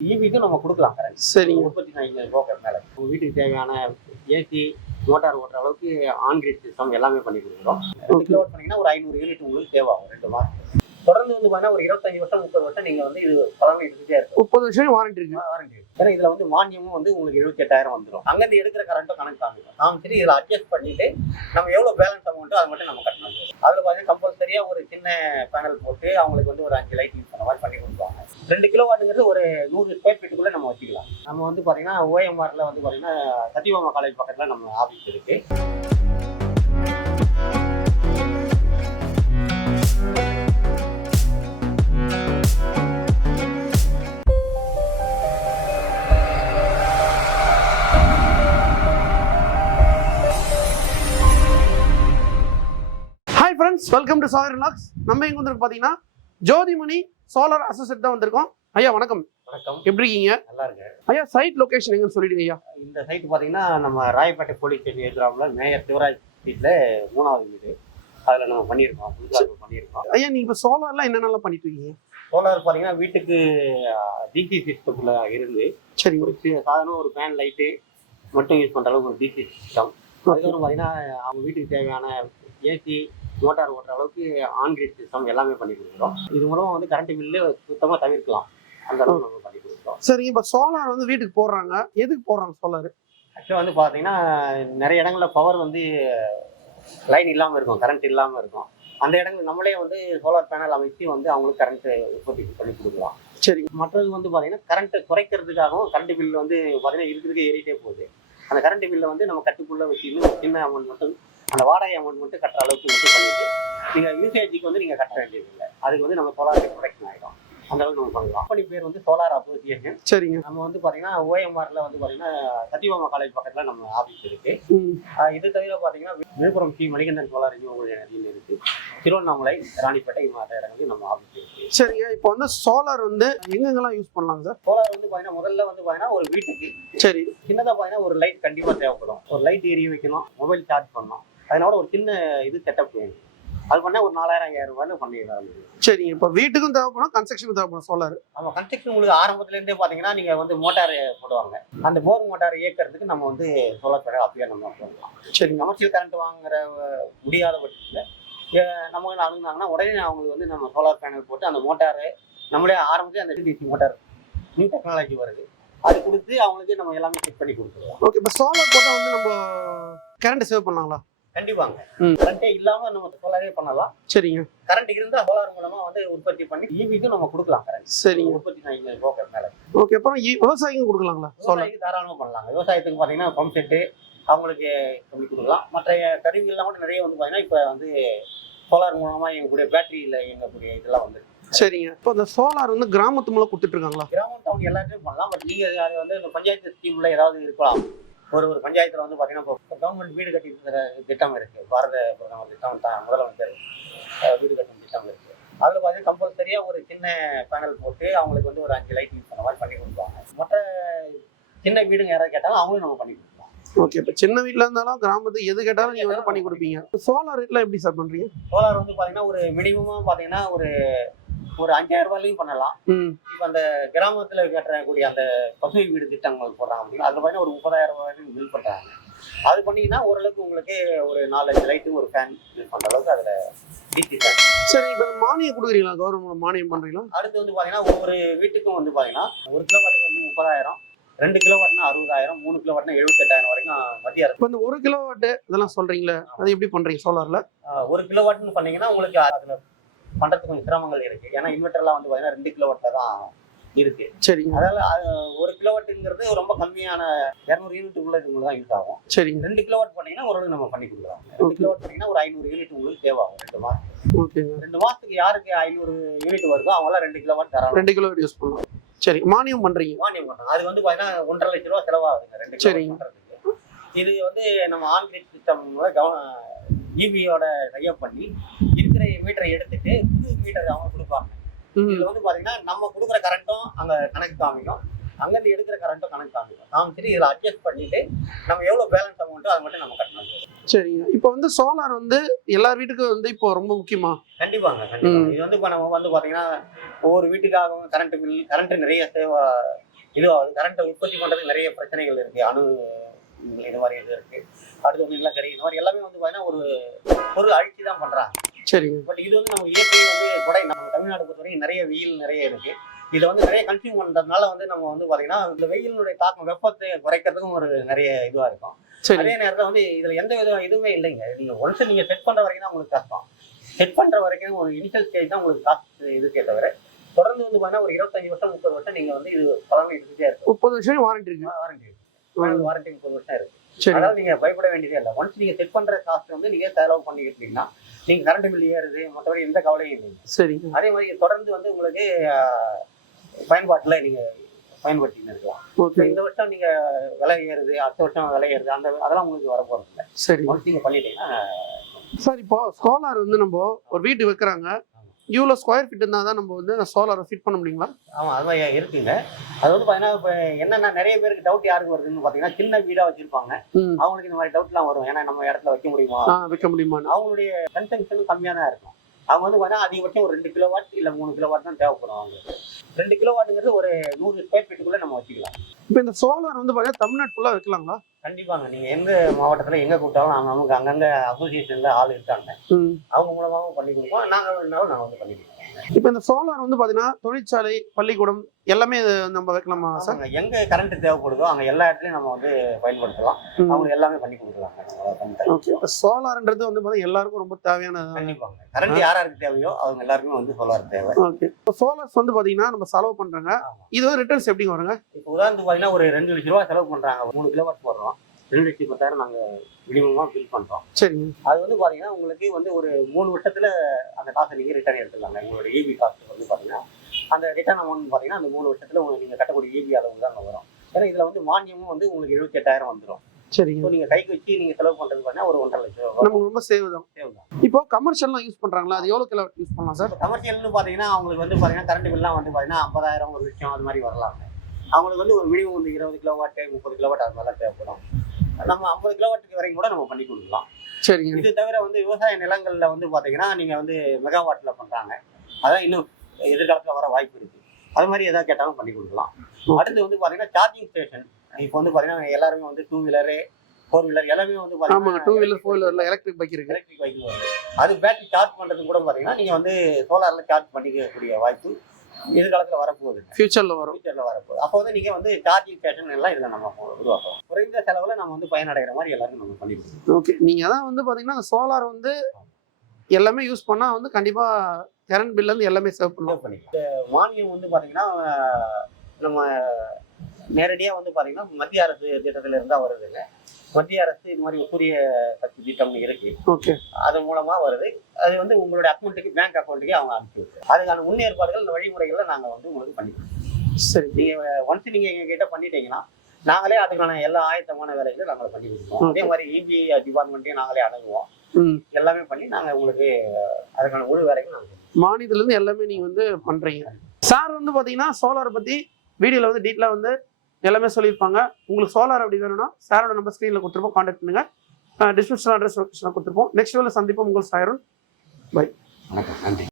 ஈவிக்கும் நம்ம கொடுக்கலாம் கரண்ட் சரிங்க. முப்பத்தி நாலு போக மேலே. உங்கள் வீட்டுக்கு தேவையான ஏசி மோட்டார் ஓட்டுற அளவுக்கு ஆன் கிரிட் சிஸ்டம் எல்லாமே பண்ணி கொடுக்குறோம். ரெண்டு கிலோ பண்ணீங்கன்னா ஒரு ஐநூறு யூனிட் உங்களுக்கு தேவையாகும் ரெண்டு மாதம் தொடர்ந்து வந்து பார்த்தீங்கன்னா ஒரு இருபத்தஞ்சு வருஷம் முப்பது வருஷம் நீங்கள் வந்து இது பழமை எடுத்துகிட்டே இருக்கும். முப்பது வருஷம் வாரண்டி இருக்கு. வாரண்டி ஏன்னா இதில் வந்து மானியமும் வந்து உங்களுக்கு எழுபத்தி எட்டாயிரம் வந்துடும் அங்கேருந்து எடுக்கிற கரண்ட்டும் கணக்கு காமிக்கும். நாம் சரி இதில் அட்ஜஸ்ட் பண்ணிட்டு நம்ம எவ்வளோ பேலன்ஸ் அமௌண்ட்டோ அதை மட்டும் நம்ம கட்டணும். அதில் பார்த்தீங்கன்னா கம்பல்சரியாக ஒரு சின்ன பேனல் போட்டு அவங்களுக்கு வந்து ஒரு அஞ்சு லைட் யூஸ் பண்ண மாதிரி பண்ணி கொடுப்பாங்க ரெண்டு கிலோ வாட்டுங்கிறது ஒரு நூறு ஸ்கொயர் ஃபீட்டுக்குள்ளே நம்ம வச்சுக்கலாம். நம்ம வந்து பார்த்தீங்கன்னா ஓஎம்ஆரில் வந்து பார்த்தீங்கன்னா சத்தியபாமா காலேஜ் பக்கத்தில் நம்ம ஆஃபீஸ் இருக்குது hi friends welcome to Sagar logs நம்ம எங்க வந்து பார்த்தீங்கன்னா ஜோதிமணி சோலார் அசோசியேட் தான் வந்திருக்கோம். ஐயா வணக்கம். வணக்கம். எப்படி இருக்கீங்க? நல்லா இருக்கு ஐயா சைட் லொகேஷன் எங்கன்னு சொல்லிடுங்க ஐயா. இந்த சைட் பார்த்தீங்கன்னா நம்ம ராயப்பேட்டை போலீஸ் ஸ்டேஷன் எதிராவில் மேயர் சிவராஜ் ஸ்ட்ரீட்டில் மூணாவது வீடு. அதில் நம்ம பண்ணியிருக்கோம். புதுசாக பண்ணியிருக்கோம். ஐயா நீங்க இப்போ சோலார்லாம் என்னென்னலாம் பண்ணிட்டு இருக்கீங்க? சோலார் பார்த்தீங்கன்னா வீட்டுக்கு டிசி சிஸ்டத்தில் இருந்து சரிங்க ஒரு சாதாரண ஒரு ஃபேன் லைட்டு மட்டும் யூஸ் பண்ணுற அளவுக்கு ஒரு டிசி சிஸ்டம் அதுக்கப்புறம் பார்த்தீங்கன்னா அவங்க வீட்டுக்கு தேவையான ஏசி மோட்டார் ஓட்டுற அளவுக்கு ஆன் கிரிட் சிஸ்டம் எல்லாமே பண்ணி கொடுக்குறோம் இது மூலமாக வந்து கரண்ட் பில்லு சுத்தமாக தவிர்க்கலாம். அந்த அளவுக்கு நம்ம பண்ணி கொடுக்குறோம் சரிங்க இப்போ சோலார் வந்து வீட்டுக்கு போடுறாங்க. எதுக்கு போடுறாங்க சோலார் ஆக்சுவலாக வந்து பார்த்தீங்கன்னா நிறைய இடங்கள்ல பவர் வந்து லைன் இல்லாமல் இருக்கும் கரண்ட் இல்லாமல் இருக்கும். அந்த இடங்கள் நம்மளே வந்து சோலார் பேனல் அமைச்சு வந்து அவங்களுக்கு கரண்ட் உற்பத்தி பண்ணி கொடுக்கலாம். சரிங்க. மற்றது வந்து பார்த்தீங்கன்னா கரண்ட்டை குறைக்கிறதுக்காகவும் கரண்ட் பில் வந்து பார்த்தீங்கன்னா இருக்கிறதுக்கு ஏறிட்டே போகுது. அந்த கரண்ட் பில்லை வந்து நம்ம கட்டுக்குள்ளே வச்சு இன்னும் சின்ன அமௌண்ட் மட்டும் அந்த வாடகை அமௌண்ட் மட்டும் கட்டுற அளவுக்கு மட்டும் பண்ணிட்டு நீங்கள் யூசேஜுக்கு வந்து நீங்கள் கட்ட வேண்டியதில்லை. அதுக்கு வந்து நம்ம சோலார் ப்ரொடக்ஷன் ஆகிடும் அந்த அளவுக்கு நம்ம பண்ணலாம். கம்பெனி பேர் வந்து சோலார் அசோசியேஷன் சரிங்க. நம்ம வந்து பார்த்தீங்கன்னா ஓஎம்ஆரில் வந்து பார்த்தீங்கன்னா சத்யபாமா காலேஜ் பக்கத்தில் நம்ம ஆஃபீஸ் இருக்கு. இது தவிர பார்த்தீங்கன்னா விழுப்புரம் ஸ்ரீ மணிகண்டன் சோலார் ரினியூவல் எனர்ஜின்னு இருக்கு. திருவண்ணாமலை ராணிப்பேட்டை மாதிரி இடங்களுக்கு நம்ம ஆஃபீஸ் இருக்கு. சரிங்க. இப்போ வந்து சோலார் வந்து எங்கெங்கெல்லாம் யூஸ் பண்ணலாங்க சார் சோலார் வந்து பார்த்தீங்கன்னா முதல்ல வந்து பார்த்தீங்கன்னா ஒரு வீட்டுக்கு. சரி. சின்னதாக பார்த்தீங்கன்னா ஒரு லைட் கண்டிப்பாக தேவைப்படும். ஒரு லைட் எரிய வைக்கணும் மொபைல் சார்ஜ் பண்ணணும் அதனோட ஒரு சின்ன இது செட்டப் வேணும். அது பண்ணால் ஒரு நாலாயிரம் ஐயாயிரம் ரூபாய்னு பண்ணிடலாம் சரிங்க இப்போ வீட்டுக்கும் தேவைப்படும் கன்ஸ்ட்ரக்ஷனுக்கும் தேவைப்படும் சோலார் நம்ம கன்ஸ்ட்ரக்ஷன் உங்களுக்கு ஆரம்பத்துலேருந்தே பார்த்தீங்கன்னா நீங்கள் வந்து மோட்டார் போடுவாங்க. அந்த போர் மோட்டார் இயக்கிறதுக்கு நம்ம வந்து சோலார் பேனல் அப்படியே நம்ம பண்ணலாம் சரிங்க. கமர்ஷியல் கரண்ட் வாங்குற முடியாத பட்சத்தில் நம்ம அணுகுனாங்கன்னா உடனே அவங்களுக்கு வந்து நம்ம சோலார் பேனல் போட்டு அந்த மோட்டாரு நம்மளே ஆரம்பத்திலே அந்த டிசி மோட்டார் நியூ டெக்னாலஜி வருது. அது கொடுத்து அவங்களுக்கு நம்ம எல்லாமே செக் பண்ணி கொடுத்துருவோம் ஓகே இப்போ சோலார் போட்டால் வந்து நம்ம கரண்ட் சேவ் பண்ணலாங்களா? கண்டிப்பாங்க. கரண்டே இல்லாம நம்ம சோலாரே பண்ணலாம். சரிங்க. கரண்ட் இருந்தா சோலார் மூலமா வந்து உற்பத்தி பண்ணி ஈவிக்கும் நம்ம கொடுக்கலாம் கரண்ட் சரிங்க. உற்பத்தி மேல. ஓகே அப்புறம் விவசாயிக்கும் கொடுக்கலாங்களா? சோலார் விவசாயிக்கு தாராளமா பண்ணலாம். விவசாயத்துக்கு பாத்தீங்கன்னா பம்ப் செட்டு அவங்களுக்கு பண்ணி கொடுக்கலாம். மற்ற கருவிகள்லாம் கூட நிறைய வந்து பாத்தீங்கன்னா இப்ப வந்து சோலார் மூலமா இயங்கக்கூடிய பேட்டரியில இயங்கக்கூடிய இதெல்லாம் வந்து சரிங்க. இப்போ இந்த சோலார் வந்து கிராமத்து மூலம் கொடுத்துட்டு இருக்காங்களா? கிராமம் டவுன் எல்லாத்தையும் பண்ணலாம். பட் நீங்க அது வந்து பஞ்சாயத்து ஸ்கீம்ல ஏதாவது இருக்கலாம். ஒரு ஒரு பஞ்சாயத்துல வந்து பாத்தீங்கன்னா இப்போ கவர்மெண்ட் வீடு கட்டி திட்டம் இருக்கு. பாரத பிரதமர் திட்டம் தான் முதலமைச்சர் வீடு கட்டும் திட்டம் இருக்கு. அதுல பாத்தீங்கன்னா கம்பல்சரியா ஒரு சின்ன பேனல் போட்டு அவங்களுக்கு வந்து ஒரு அஞ்சு லைட் யூஸ் பண்ண மாதிரி பண்ணி கொடுப்பாங்க. மற்ற சின்ன வீடுங்க யாராவது கேட்டாலும் அவங்களும் நம்ம பண்ணி கொடுக்கலாம். ஓகே இப்போ சின்ன வீட்டில் இருந்தாலும் கிராமத்துக்கு எது கேட்டாலும் நீங்கள் வந்து பண்ணி கொடுப்பீங்க. சோலார் ரேட்லாம் எப்படி சார் பண்ணுறீங்க சோலார் வந்து பாத்தீங்கன்னா ஒரு மினிமமா பாத்தீங்கன்னா ஒரு ஒரு அஞ்சாயிரம் ரூபாயிலையும் பண்ணலாம். இப்போ அந்த கிராமத்துல கட்டக்கூடிய அந்த பசுமை வீடு திட்டங்கள் போடுறாங்க. அப்படின்னா அதுல பார்த்தீங்கன்னா ஒரு முப்பதாயிரம் ரூபாய்க்கு பில் பண்றாங்க. அது பண்ணீங்கன்னா ஓரளவுக்கு உங்களுக்கு ஒரு நாலஞ்சு லைட்டு ஒரு ஃபேன் யூஸ் பண்ற அளவுக்கு அதுல டிசி ஃபேன் சரி இப்போ மானியம் கொடுக்குறீங்களா? கவர்மெண்ட் மானியம் பண்ணுறீங்களா அடுத்து வந்து பாத்தீங்கன்னா ஒவ்வொரு வீட்டுக்கும் வந்து பாத்தீங்கன்னா ஒரு கிலோ வாட்டுக்கு வந்து முப்பதாயிரம் ரெண்டு கிலோ வாட்னா அறுபதாயிரம் மூணு கிலோ வாட்னா எழுபத்தெட்டாயிரம் வரைக்கும் அரசு இப்போ இந்த ஒரு கிலோ வாட்டு இதெல்லாம் சொல்கிறீங்களே அது எப்படி பண்ணுறீங்க சோலாரில் ஒரு கிலோ வாட்னு பண்ணீங்கன்னா உங்களுக்கு அதுல பண்றதுக்கு கொஞ்சம் சிரமங்கள் இருக்கு. ஏன்னா இன்வெர்டர்லாம் வந்து பாத்தீங்கன்னா ரெண்டு கிலோ வாட்ல தான் இருக்கு. சரிங்க. அதாவது அது ஒரு கிலோ வாட்டுங்கிறது ரொம்ப கம்மியான இரநூறு யூனிட் உள்ளது தான் யூஸ் ஆகும். சரிங்க. ரெண்டு கிலோ வாட் பண்ணீங்கன்னா ஓரளவு நம்ம பண்ணி கொடுக்கலாம். ரெண்டு கிலோ வாட் பண்ணீங்கன்னா ஒரு ஐநூறு யூனிட் உங்களுக்கு தேவையாகும். ரெண்டு ஓகேங்க ரெண்டு மாசத்துக்கு யாருக்கு ஐநூறு யூனிட் வருதோ அவங்களாம் ரெண்டு கிலோ வாட் தராங்க ரெண்டு கிலோ யூஸ் பண்ணலாம். சரி மானியம் பண்ணுறீங்க மானியம் பண்றாங்க அது வந்து பாத்தீங்கன்னா ஒன்றரை லட்ச ரூபா செலவாகுங்க ரெண்டு. பண்றதுக்கு. இது வந்து நம்ம ஆன் கிரிட் சிஸ்டம் ஈபியோட டைப் பண்ணி இருக்கிற மீட்டரை எடுத்துட்டு புது மீட்டர் அவங்க கொடுப்பாங்க. இதுல வந்து பாத்தீங்கன்னா நம்ம கொடுக்குற கரண்ட்டும் அங்க கணக்கு காமிக்கும் அங்கிருந்து எடுக்கிற கரண்ட்டும் கணக்கு காமிக்கும் காமிச்சிட்டு இதுல அட்ஜஸ்ட் பண்ணிட்டு நம்ம எவ்வளவு பேலன்ஸ் அமௌண்ட்டோ அதை மட்டும் நம்ம கட்டணும். சரிங்க. இப்போ வந்து சோலார் வந்து எல்லார் வீட்டுக்கும் வந்து இப்போ ரொம்ப முக்கியமா? கண்டிப்பாங்க ம். இது வந்து இப்போ நம்ம வந்து பாத்தீங்கன்னா ஒவ்வொரு வீட்டுக்காகவும் கரண்ட் பில் கரண்ட் நிறைய சேவ் இது கரண்ட்டை உற்பத்தி பண்றதுக்கு நிறைய பிரச்சனைகள் இருக்கு. அணு இது மாதிரி இது இருக்கு. அடுத்து வந்து நிலக்கரி இந்த மாதிரி எல்லாமே வந்து பார்த்தீங்கன்னா ஒரு பொருள் அழிச்சு தான் பண்றாங்க. சரிங்க. பட் இது வந்து நம்ம இயற்கை வந்து கொடை. நம்ம தமிழ்நாடு பொறுத்தவரைக்கும் நிறைய வெயில் நிறைய இருக்கு. இதை வந்து நிறைய கன்சியூம் பண்றதுனால வந்து நம்ம வந்து பாத்தீங்கன்னா இந்த வெயிலினுடைய தாக்கம் வெப்பத்தை குறைக்கிறதுக்கும் ஒரு நிறைய இதுவா இருக்கும். அதே நேரத்தில் வந்து இதுல எந்த வித இதுவுமே இல்லைங்க. நீங்க ஒன்ஸ் நீங்க செட் பண்ற வரைக்கும் தான் உங்களுக்கு கஷ்டம் செட் பண்ற வரைக்கும் ஒரு இனிஷியல் ஸ்டேஜ் தான் உங்களுக்கு காஸ்ட் இதுக்கே தவிர தொடர்ந்து வந்து பாத்தீங்கன்னா ஒரு இருபத்தஞ்சு வருஷம் முப்பது வருஷம் நீங்க வந்து இது பலமே எடுத்துட்டே இருக்கும். முப்பது வருஷம் வாரண்டி இருக்கு. வாரண்டி வாரண்டி முப்பது வருஷம் இருக்கு. அதாவது நீங்க பயப்பட வேண்டியதே இல்லை. ஒன்ஸ் நீங்க செட் பண்ற காஸ்ட் வந்து நீங்க செலவு பண்ணிக்கிட்டீங்கன்னா நீங்க கரண்ட் பில் ஏறுது மற்றபடி எந்த கவலையும் இல்லைங்க. சரிங்க அதே மாதிரி தொடர்ந்து வந்து உங்களுக்கு பயன்பாட்டுல நீங்க பயன்படுத்தின்னு இருக்கலாம். இந்த வருஷம் நீங்க விலை ஏறுது அடுத்த வருஷம் விலை ஏறுது அந்த அதெல்லாம் உங்களுக்கு வர போறது இல்லை. சரி. நீங்க பண்ணிட்டீங்கன்னா சார் இப்போ சோலார் வந்து நம்ம ஒரு வீட்டு வைக்கிறாங்க. இவ்வளோ ஸ்கொயர் ஃபீட் இருந்தால் தான் நம்ம வந்து சோலாரை ஃபிட் பண்ண முடியுங்களா? ஆமா அது மாதிரி இருக்குங்க அது வந்து பாத்தீங்கன்னா இப்ப என்னன்னா நிறைய பேருக்கு டவுட் யாருக்கு வருதுன்னு பாத்தீங்கன்னா சின்ன வீடா வச்சிருப்பாங்க. அவங்களுக்கு இந்த மாதிரி டவுட்லாம் வரும். ஏன்னா நம்ம இடத்துல வைக்க முடியுமா? வைக்க முடியுமான்னு அவங்களுடைய கன்சம்ஷன் கம்மியாக தான் இருக்கும். அவங்க வந்து பார்த்தா அதிகபட்சம் ஒரு ரெண்டு கிலோ வாட் இல்லை மூணு கிலோ வாட் தான் தேவைப்படும் அவங்களுக்கு. ரெண்டு கிலோ வாட்டுங்கிறது ஒரு நூறு ஸ்கொயர் ஃபீட்டுக்குள்ளே நம்ம வச்சுக்கலாம். இப்போ இந்த சோலார் வந்து பார்த்தீங்கன்னா தமிழ்நாடு ஃபுல்லாக வைக்கலாங்களா? கண்டிப்பாங்க. நீங்கள் எந்த மாவட்டத்தில் எங்கே கூப்பிட்டாலும் நாங்கள் நமக்கு அங்கங்கே அசோசியேஷனில் ஆள் இருக்காங்க. அவங்க மூலமாகவும் பண்ணி கொடுப்போம். நாங்கள் வேணாலும் நாங்கள் வந்து பண்ணி கொடுப்போம் இப்போ இந்த சோலார் வந்து பார்த்தீங்கன்னா தொழிற்சாலை பள்ளிக்கூடம் எல்லாமே நம்ம வைக்கலாமா சார்? எங்க கரண்ட் தேவைப்படுதோ அங்கே எல்லா இடத்துலையும் நம்ம வந்து பயன்படுத்தலாம். அவங்களுக்கு எல்லாமே பண்ணி தரோம். ஓகே சோலார்ன்றது வந்து பார்த்தீங்கன்னா எல்லாருக்கும் ரொம்ப தேவையானது கண்டிப்பாங்க. கரண்ட் யார் யாருக்கு தேவையோ அவங்க எல்லாருக்குமே வந்து சோலார் தேவை. ஓகே இப்போ சோலார்ஸ் வந்து பார்த்தீங்கன்னா நம்ம செலவு பண்ணுறாங்க. இது வந்து ரிட்டர்ன்ஸ் எப்படிங்க வருங்க? இப்போ உதாரணத்துக்கு பார்த்தீங்கன்னா ஒரு ரெண்டு லட்ச ரூபா செலவு பண்ணுறாங்க மூணு கிலோ வாட் போடுறோம். லட்சத்தி பத்தாயிரம் நாங்கள் மினிமமாக பில் பண்ணுறோம் சரிங்க அது வந்து பார்த்தீங்கன்னா உங்களுக்கு வந்து ஒரு மூணு வருஷத்தில் அந்த காசை நீங்கள் ரிட்டர்ன் எடுத்துடலாங்க உங்களோட இபி காஸ்ட் வந்து பார்த்தீங்கன்னா அந்த ரிட்டர்ன் அமௌண்ட் பார்த்தீங்கன்னா அந்த மூணு வருஷத்தில் உங்களுக்கு நீங்கள் கட்டக்கூடிய இபி அளவு தான் வரும். ஏன்னா இதில் வந்து மானியமும் வந்து உங்களுக்கு எழுபத்தெட்டாயிரம் வந்துடும் சரிங்க. ஸோ நீங்கள் கைக்கு வச்சு நீங்கள் செலவு பண்ணுறது பார்த்தீங்கன்னா ஒரு ஒன்றரை லட்சம் ரூபா நமக்கு ரொம்ப சேவ் தான். சேவ் தான் இப்போ கமர்ஷியல்லாம் யூஸ் பண்ணுறாங்களா அது எவ்வளோ கிலோ யூஸ் பண்ணலாம் சார்? இப்போ கமர்ஷியல்னு பார்த்தீங்கன்னா அவங்களுக்கு வந்து பார்த்தீங்கன்னா கரண்ட் பில்லாம் வந்து பார்த்தீங்கன்னா ஐம்பதாயிரம் ஒரு லட்சம் அது மாதிரி வரலாம் அவங்களுக்கு வந்து ஒரு மினிமம் வந்து இருபது கிலோ வாட்டு முப்பது கிலோ வாட் அது மாதிரிலாம் தேவைப்படும். நம்ம ஐம்பது கிலோ வாட்டுக்கு வரைக்கும் கூட நம்ம பண்ணி கொடுக்கலாம். சரிங்க. இது தவிர வந்து விவசாய நிலங்கள்ல வந்து பாத்தீங்கன்னா நீங்க வந்து மெகாவாட்ல பண்றாங்க. அதான் இன்னும் எதிர்காலத்துல வர வாய்ப்பு இருக்கு. அது மாதிரி ஏதாவது கேட்டாலும் பண்ணி கொடுக்கலாம். அடுத்து வந்து பாத்தீங்கன்னா சார்ஜிங் ஸ்டேஷன் இப்போ வந்து பாத்தீங்கன்னா எல்லாருமே வந்து டூ வீலரு ஃபோர் வீலர் எல்லாமே வந்து ஆமாங்க டூ வீலர் ஃபோர் வீலரில் எலக்ட்ரிக் பைக் இருக்கு. எலக்ட்ரிக் பைக் வருது. அது பேட்டரி சார்ஜ் பண்றதுக்கு கூட பாத்தீங்கன்னா நீங்க வந்து சோலார்ல சார்ஜ் பண்ணிக்கக்கூடிய வாய்ப்பு எதிர்காலத்துல வரப்போகுது ஃபியூச்சரில் வரும். ஃபியூச்சர்ல வரப்போகுது. அப்போ வந்து நீங்க வந்து சார்ஜிங் ஸ்டேஷன் எல்லாம் இதுல நம்ம உருவாக்குறோம் குறைந்த செலவுல நம்ம வந்து பயனடைகிற மாதிரி எல்லாருக்கும் நம்ம பண்ணி கொடுக்கணும். ஓகே நீங்கள் அதான் வந்து பார்த்தீங்கன்னா சோலார் வந்து எல்லாமே யூஸ் பண்ணால் வந்து கண்டிப்பாக கரண்ட் பில்லேருந்து எல்லாமே சேவ் பண்ணலாம். சேவ் பண்ணிக்கலாம். மானியம் வந்து பாத்தீங்கன்னா அஹ், நம்ம நேரடியா வந்து பாத்தீங்கன்னா மத்திய அரசு திட்டத்துல இருந்தா வருது இல்ல? மத்திய அரசு இது மாதிரி சூரிய சக்தி திட்டம்னு இருக்கு. ஓகே. அது மூலமா வருது. அது வந்து உங்களுடைய அக்கௌண்ட்டுக்கு பேங்க் அக்கௌண்ட்டுக்கு அவங்க அனுப்பி அதுக்கான முன்னேற்பாடுகள் இந்த வழிமுறைகளை நாங்க வந்து உங்களுக்கு பண்ணி கொடுப்போம். சரி. நீங்க ஒன்ஸ் நீங்க எங்க கிட்ட பண்ணிட்டீங்கன்னா நாங்களே அதுக்கான எல்லா ஆயத்தமான வேலைகளை நாங்களே பண்ணி கொடுப்போம். அதே மாதிரி இபி டிபார்ட்மெண்ட்டையும் நாங்களே அணுகுவோம். ம். எல்லாமே பண்ணி நாங்க உங்களுக்கு அதுக்கான முழு வேலைகள் நாங்க மானியத்துலேருந்து எல்லாமே நீங்கள் வந்து பண்ணுறீங்க சார் வந்து பார்த்தீங்கன்னா சோலாரை பற்றி வீடியோவில் வந்து டீட்டெயிலாக வந்து எல்லாமே சொல்லியிருப்பாங்க. உங்களுக்கு சோலார் அப்படி வேணும்னா சாரோட நம்பர் ஸ்க்ரீனில் கொடுத்துருப்போம். காண்டாக்ட் பண்ணுங்கள் டிஸ்கிரிப்ஷன் அட்ரஸ் லொக்கேஷனில் கொடுத்துருப்போம். நெக்ஸ்ட் வேலை சந்திப்போம். உங்கள் சாயரன். வணக்கம். நன்றி.